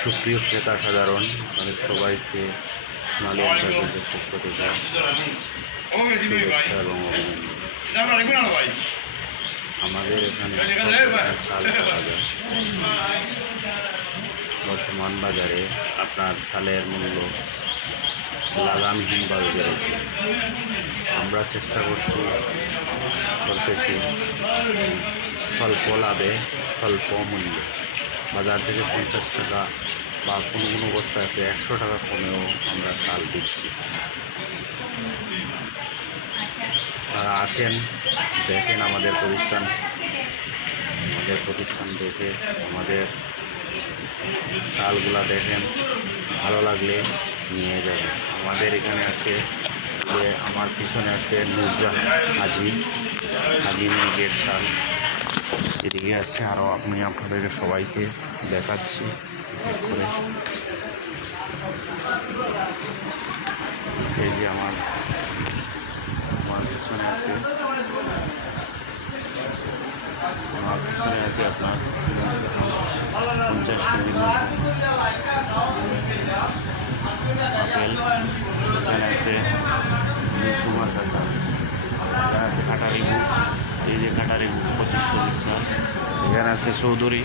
সুপ্রিয় ক্রেতা সাধারণ, তাদের সবাইকে সোনালী এন্টারপ্রাইজের পক্ষ থেকে শুভেচ্ছা এবং অভিনন্দন। আমাদের এখানে চাল পাওয়া যায়। বর্তমান বাজারে আপনার চালের মূল্য লাগামহীনভাবে বেড়েছে। আমরা চেষ্টা করতেছি স্বল্প লাভে স্বল্প মূল্যে বাজার থেকে 50 টাকা বা কোনো অবস্থা আছে 100 টাকা কমেও আমরা চাল দিচ্ছি। তারা আসেন, দেখেন আমাদের প্রতিষ্ঠান দেখে আমাদের চালগুলা দেখেন, ভালো লাগলে নিয়ে যাবেন। আমাদের এখানে আছে যে আমার পিছনে আছে নুরজাহান হাজি মিনিকেট চাল, এদিকে আছে আরও আপনাদেরকে সবাইকে দেখাচ্ছি করে। এই যে আমার পিছনে আছে আপনার 50 কেজি আপেল। এখানে আছে সুমার কাঁচা, এখানে আছে কাটারিগু, এই যে কাটারিগু 25 কেজি চাল। এখানে আছে চৌধুরী